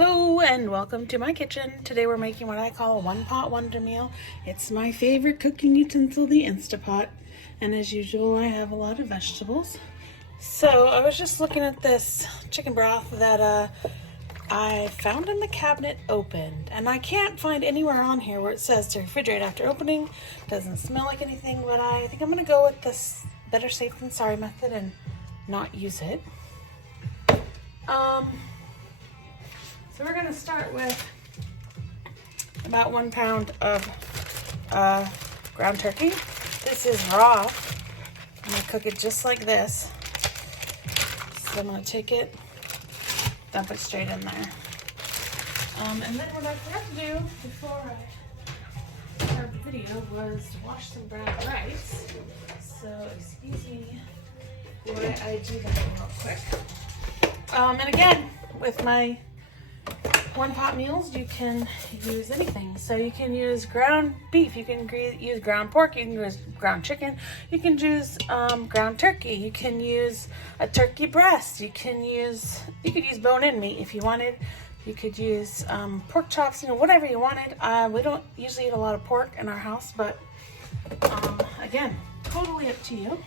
Hello and welcome to my kitchen. Today we're making what I call a one-pot wonder meal. It's my favorite cooking utensil, the Instapot. And as usual, I have a lot of vegetables. So I was just looking at this chicken broth that I found in the cabinet opened. And I can't find anywhere on here where it says to refrigerate after opening. Doesn't smell like anything, but I think I'm going to go with this better safe than sorry method and not use it. So we're gonna start with about 1 pound of ground turkey. This is raw. I'm gonna cook it just like this. So I'm gonna take it, dump it straight in there. And then what I forgot to do before I started the video was to wash some brown rice. So excuse me while I do that real quick. And again, with my one-pot meals, you can use anything. So you can use ground beef, you can use ground pork, you can use ground chicken, you can use ground turkey, you can use a turkey breast, you could use bone-in meat if you wanted, you could use pork chops, whatever you wanted. We don't usually eat a lot of pork in our house, but again, totally up to you.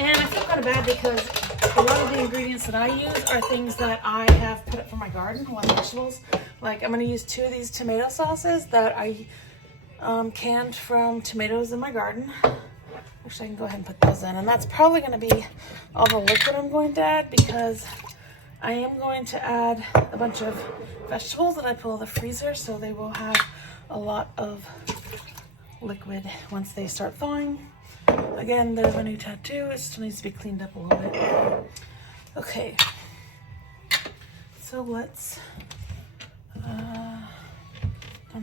And I feel kind of bad because a lot of the ingredients that I use are things that I have put up from my garden, vegetables. Like I'm going to use 2 of these tomato sauces that I canned from tomatoes in my garden. Actually, I can go ahead and put those in. And that's probably going to be all the liquid I'm going to add because I am going to add a bunch of vegetables that I pull out of the freezer, so they will have a lot of liquid once they start thawing. Again, there's my new tattoo. It still needs to be cleaned up a little bit. Okay. So let's, don't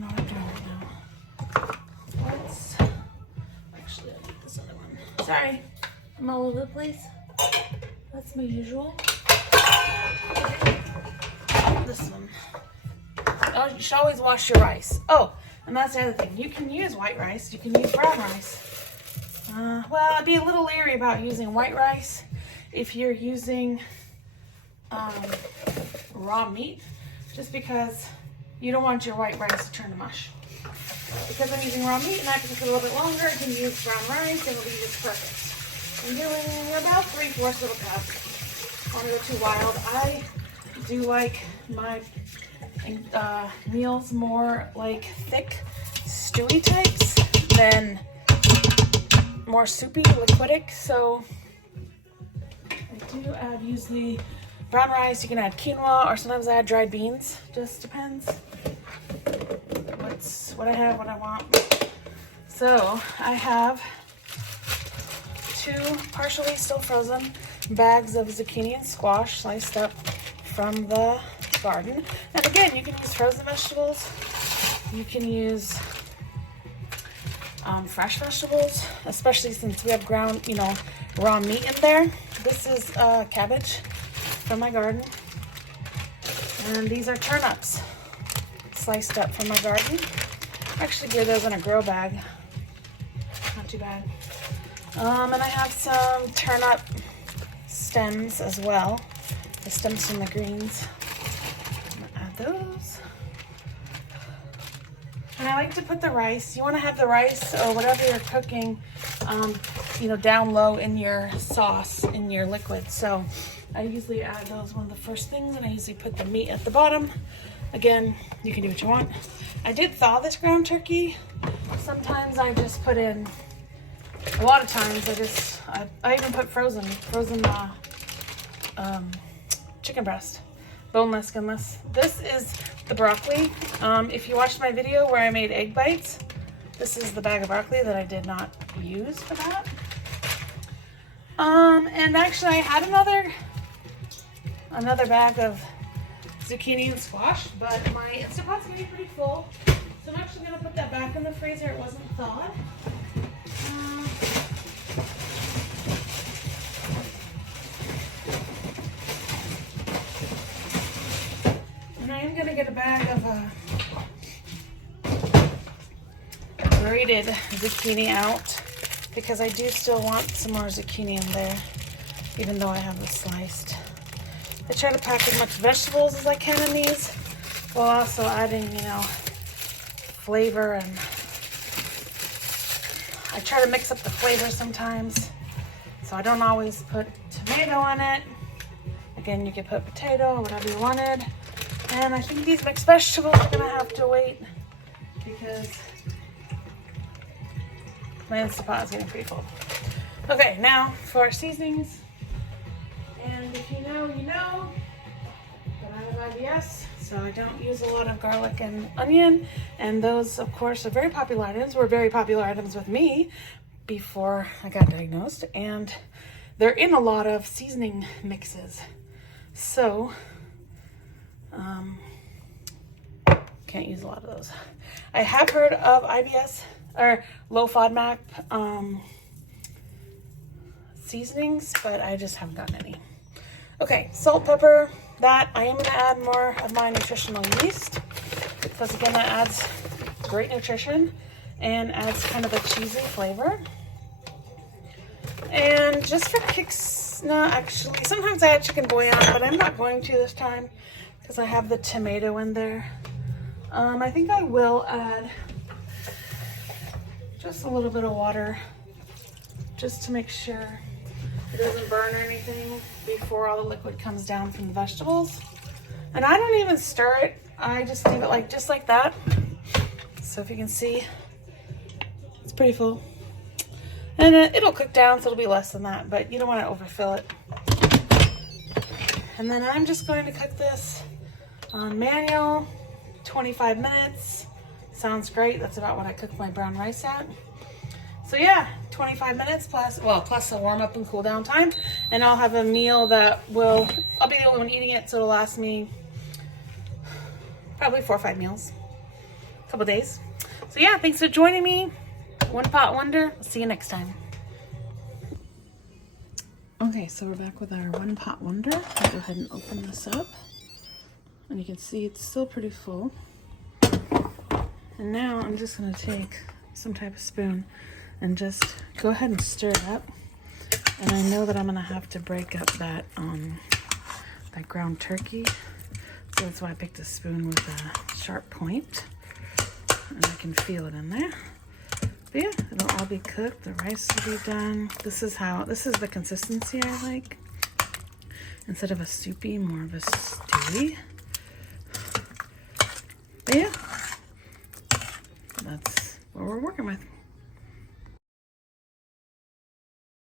know what I'm doing right now. Actually, I'll take this other one. Sorry, I'm all over the place. That's my usual. This one. Oh, you should always wash your rice. Oh, and that's the other thing. You can use white rice. You can use brown rice. Well, I'd be a little leery about using white rice if you're using raw meat, just because you don't want your white rice to turn to mush. Because I'm using raw meat and I have to cook it a little bit longer, I can use brown rice and it'll be just perfect. I'm doing about 3/4 of a cup. I don't want to go too wild. I do like my meals more like thick, stewy types than more soupy, liquidic, so I do add usually brown rice. You can add quinoa, or sometimes I add dried beans. Just depends what I have, what I want. So I have 2 partially still frozen bags of zucchini and squash sliced up from the garden. And again, you can use frozen vegetables. You can use fresh vegetables, especially since we have ground, raw meat in there. This is cabbage from my garden. And these are turnips sliced up from my garden. I actually grew those in a grow bag. Not too bad. And I have some turnip stems as well. The stems from the greens. I'm gonna add those. And I like to put the rice. You want to have the rice or whatever you're cooking, down low in your sauce, in your liquid. So I usually add those one of the first things, and I usually put the meat at the bottom. Again, you can do what you want. I did thaw this ground turkey. Sometimes I just put in, a lot of times I even put frozen chicken breast. Boneless, skinless. This is the broccoli. If you watched my video where I made egg bites, this is the bag of broccoli that I did not use for that. And actually I had another bag of zucchini and squash, but my Instapot's gonna be pretty full. So I'm actually gonna put that back in the freezer. It wasn't thawed. And I am gonna get a bag of grated zucchini out because I do still want some more zucchini in there, even though I have this sliced. I try to pack as much vegetables as I can in these, while also adding, you know, flavor, and I try to mix up the flavor sometimes, so I don't always put tomato in it. Again, you could put potato or whatever you wanted. And I think these mixed vegetables are gonna have to wait because my Instapot is getting pretty full. Okay, now for our seasonings. And if you know, you know that I have IBS, so I don't use a lot of garlic and onion. And those, of course, are very popular items. Were very popular items with me before I got diagnosed. And they're in a lot of seasoning mixes. So, can't use a lot of those. I have heard of IBS or low FODMAP seasonings, but I just haven't gotten any. Okay, salt, pepper, that I am gonna add more of my nutritional yeast because again, that adds great nutrition and adds kind of a cheesy flavor. And just for kicks, no, actually, sometimes I add chicken bouillon, but I'm not going to this time because I have the tomato in there. I think I will add just a little bit of water just to make sure it doesn't burn or anything before all the liquid comes down from the vegetables. And I don't even stir it. I just leave it like just like that. So if you can see, it's pretty full. And it'll cook down, so it'll be less than that, but you don't want to overfill it. And then I'm just going to cook this on manual, 25 minutes. Sounds great. That's about what I cook my brown rice at. So yeah, 25 minutes plus a warm up and cool down time. And I'll have a meal that I'll be the only one eating it, so it'll last me probably 4 or 5 meals, a couple days. So yeah, thanks for joining me. One Pot Wonder. I'll see you next time. Okay, so we're back with our One Pot Wonder. I'll go ahead and open this up. And you can see it's still pretty full. And now I'm just going to take some type of spoon and just go ahead and stir it up. And I know that I'm going to have to break up that ground turkey. So that's why I picked a spoon with a sharp point. And I can feel it in there. But yeah, it'll all be cooked. The rice will be done. This is the consistency I like. Instead of a soupy, more of a stewy. But yeah, that's what we're working with.